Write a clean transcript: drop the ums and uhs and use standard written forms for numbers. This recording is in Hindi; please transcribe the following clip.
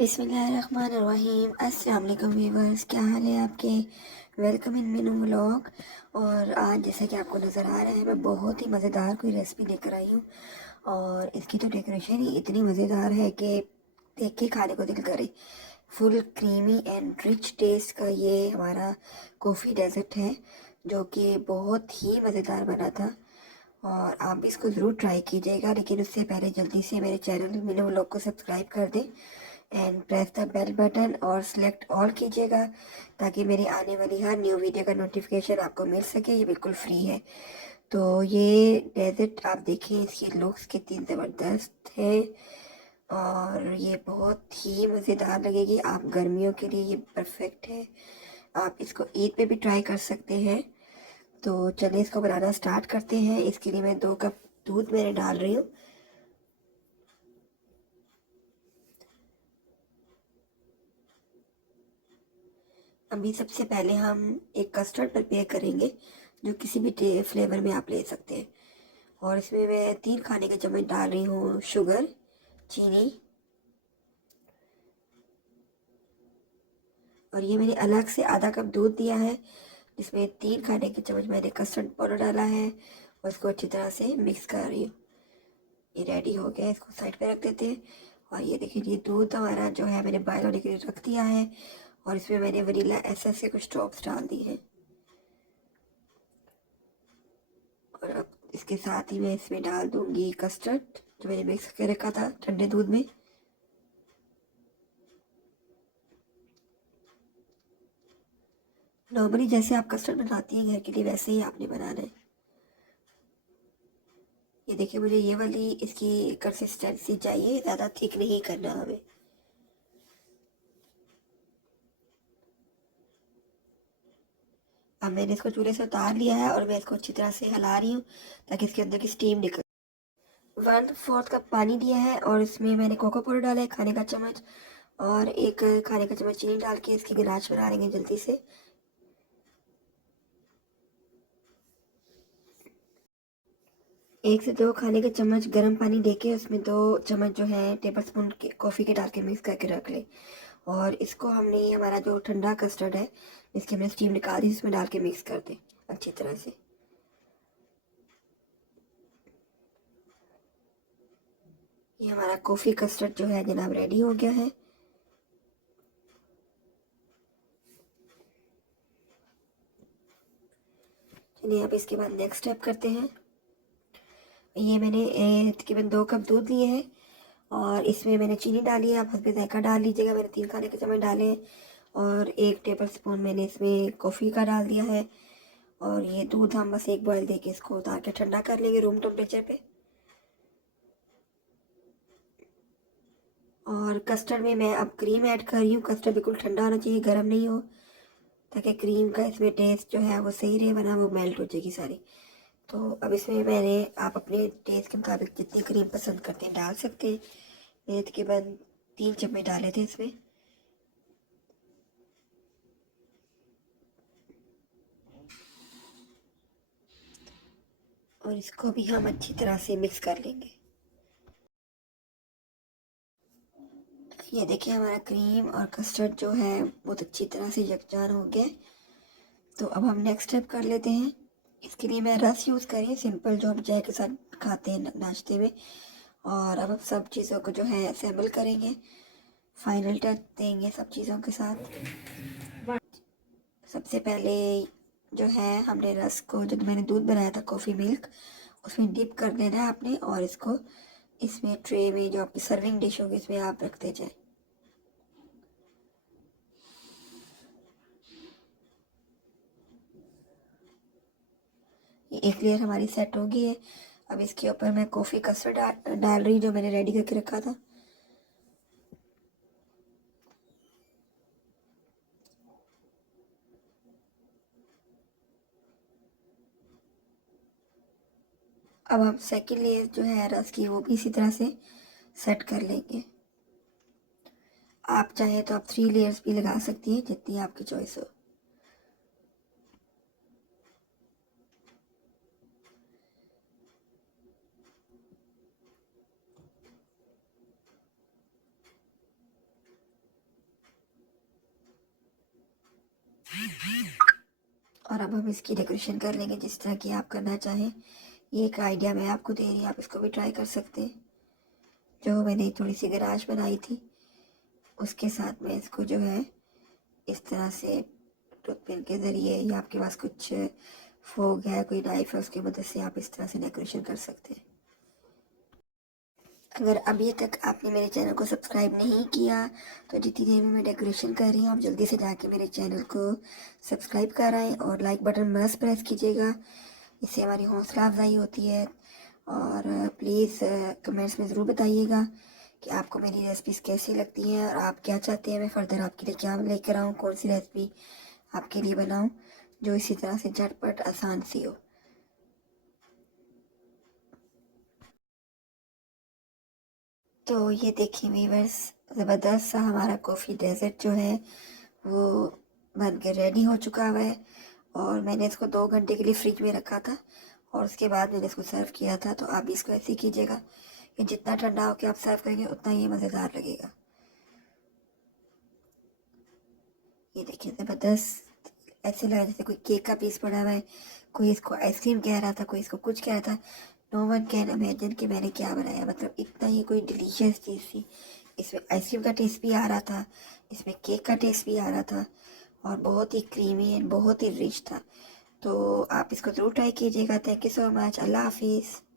बिस्मिल्लाहिर्रहमानिर्रहीम। अस्सलाम वालेकुम व्यूवर्स, क्या हाल है आपके। Welcome in Meenu vlog. और आज जैसे कि आपको नज़र आ रहा है, मैं बहुत ही मज़ेदार कोई रेसिपी लेकर आई हूँ। और इसकी तो डेकोरेशन ही इतनी मज़ेदार है कि देख के खाने को दिल करे। Full creamy and rich taste का ये हमारा कॉफ़ी डेजर्ट है, जो कि बहुत ही मज़ेदार बना था। और आप भी इसको ज़रूर ट्राई कीजिएगा, लेकिन उससे पहले जल्दी से मेरे चैनल मीनू व्लॉग को सब्सक्राइब कर दें and press the bell button और सिलेक्ट ऑल कीजिएगा, ताकि मेरी आने वाली हर न्यू वीडियो का नोटिफिकेशन आपको मिल सके। ये बिल्कुल फ्री है। तो ये डेजर्ट आप देखिए, इसकी लुक्स कितनी ज़बरदस्त है और ये बहुत ही मज़ेदार लगेगी। आप गर्मियों के लिए ये परफेक्ट है। आप इसको ईद पे भी ट्राई कर सकते हैं। तो चलिए इसको बनाना स्टार्ट करते हैं। इसके लिए मैं 2 कप दूध मैंने डाल रही हूँ। अभी सबसे पहले हम एक कस्टर्ड प्रिपेयर करेंगे, जो किसी भी फ्लेवर में आप ले सकते हैं। और इसमें मैं 3 खाने के चम्मच डाल रही हूँ शुगर, चीनी। और ये मैंने अलग से आधा कप दूध दिया है, जिसमें 3 खाने के चम्मच मैंने कस्टर्ड पाउडर डाला है और इसको अच्छी तरह से मिक्स कर रही हूँ। ये रेडी हो गया, इसको साइड पे रख देते हैं। और ये देखिए, ये दूध हमारा जो है मैंने बॉयल होने के लिए रख दिया है और इसमें मैंने वनीला एसेंस के कुछ ड्रॉप्स डाल दिए हैं। और अब इसके साथ ही मैं इसमें डाल दूंगी कस्टर्ड, जो मैंने मिक्स करके रखा था ठंडे दूध में। नॉर्मली जैसे आप कस्टर्ड बनाती हैं घर के लिए, वैसे ही आपने बनाना है। ये देखिए, मुझे ये वाली इसकी कंसिस्टेंसी चाहिए, ज़्यादा थिक नहीं करना हमें। अब मैंने इसको चूल्हे से उतार लिया है और मैं इसको अच्छी तरह से हिला रही हूँ, ताकि इसके अंदर की स्टीम निकल। 1/4 कप पानी दिया है और इसमें मैंने कोको पाउडर डाला है खाने का चम्मच, और 1 खाने का चम्मच चीनी डाल के इसकी गनाश बना लेंगे जल्दी से। 1 से 2 खाने के चम्मच गर्म पानी देके उसमें 2 चम्मच जो है टेबल स्पून के कॉफ़ी के डाल के मिक्स करके रख ले। और इसको हमने हमारा जो ठंडा कस्टर्ड है, इसकी हमने स्टीम निकाल दी, इसमें डाल के मिक्स कर दें अच्छी तरह से। ये हमारा कॉफ़ी कस्टर्ड जो है जनाब रेडी हो गया है। चलिए अब इसके बाद नेक्स्ट स्टेप करते हैं। ये मैंने तकरीबन 2 कप दूध लिए हैं और इसमें मैंने चीनी डाली है। आप हस्बे जायका डाल लीजिएगा। मैंने 3 खाने के चम्मच डाले हैं और 1 टेबल स्पून मैंने इसमें कॉफ़ी का डाल दिया है। और ये दूध हम बस एक बॉयल देके इसको उतार के ठंडा कर लेंगे रूम टेम्परेचर पे। और कस्टर्ड में मैं अब क्रीम ऐड कर रही हूँ। कस्टर्ड बिल्कुल ठंडा होना चाहिए, गर्म नहीं हो, ताकि क्रीम का इसमें टेस्ट जो है वो सही रहे, वरना वो मेल्ट हो जाएगी सारी। तो अब इसमें मैंने, आप अपने टेस्ट के मुताबिक जितनी क्रीम पसंद करते हैं डाल सकते हैं। मैंने तकरीबन 3 चम्मच डाले थे इसमें। और इसको भी हम अच्छी तरह से मिक्स कर लेंगे। ये देखिए, हमारा क्रीम और कस्टर्ड जो है बहुत अच्छी तरह से यकजान हो गया। तो अब हम नेक्स्ट स्टेप कर लेते हैं। इसके लिए मैं रस यूज़ करें, सिंपल जो हम चाय के साथ खाते हैं नाश्ते में। और अब हम सब चीज़ों को जो है असेंबल करेंगे, फाइनल टच देंगे सब चीज़ों के साथ। सबसे पहले जो है हमने रस को, जो मैंने दूध बनाया था कॉफ़ी मिल्क, उसमें डिप कर लेना है आपने। और इसको इसमें ट्रे में, जो आपकी सर्विंग डिश होगी, इसमें आप रखते जाए। ये एक लेयर हमारी सेट हो गई है। अब इसके ऊपर मैं कॉफ़ी कस्टर्ड डाल रही हूँ, जो मैंने रेडी करके रखा था। अब हम सेकेंड लेयर जो है रस की, वो भी इसी तरह से सेट कर लेंगे। आप चाहे तो आप 3 लेयर्स भी लगा सकती हैं, जितनी आपकी चॉइस हो। और अब हम इसकी डेकोरेशन कर लेंगे जिस तरह की आप करना चाहें। ये एक आइडिया मैं आपको दे रही हूँ, आप इसको भी ट्राई कर सकते हैं। जो मैंने थोड़ी सी गराज बनाई थी उसके साथ में इसको जो है इस तरह से टूथपिन के ज़रिए, या आपके पास कुछ फोक है, कोई नाइफ है, उसकी मदद से आप इस तरह से डेकोरेशन कर सकते हैं। अगर अभी तक आपने मेरे चैनल को सब्सक्राइब नहीं किया तो जितनी देर में मैं डेकोरेशन कर रही हूँ आप जल्दी से जाके मेरे चैनल को सब्सक्राइब कराएं और लाइक बटन मस्ट प्रेस कीजिएगा, इससे हमारी हौसला अफजाई होती है। और प्लीज़ कमेंट्स में ज़रूर बताइएगा कि आपको मेरी रेसिपीज़ कैसी लगती हैं और आप क्या चाहते हैं मैं फ़र्दर आपके लिए क्या लेकर आऊँ, कौन सी रेसिपी आपके लिए बनाऊँ जो इसी तरह से झटपट आसान सी हो। तो ये देखिए वीवर्स, ज़बरदस्त सा हमारा कॉफ़ी डेज़र्ट जो है वो बन के रेडी हो चुका हुआ है। और मैंने इसको 2 घंटे के लिए फ्रिज में रखा था और उसके बाद मैंने इसको सर्व किया था। तो आप भी इसको ऐसे ही कीजिएगा कि जितना ठंडा होकर आप सर्व करेंगे उतना ये मज़ेदार लगेगा। ये देखिए ज़बरदस्त, ऐसे लग रहा जैसे कोई केक का पीस पड़ा हुआ है, कोई इसको आइसक्रीम कह रहा था, कोई इसको कुछ कह रहा था। नो वन कैन इमेजिन कि मैंने क्या बनाया, मतलब इतना ही कोई डिलीशियस चीज़ थी। इसमें आइसक्रीम का टेस्ट भी आ रहा था, इसमें केक का टेस्ट भी आ रहा था और बहुत ही क्रीमी एंड बहुत ही रिच था। तो आप इसको ज़रूर ट्राई कीजिएगा। Thank you so much. अल्लाह हाफिज़।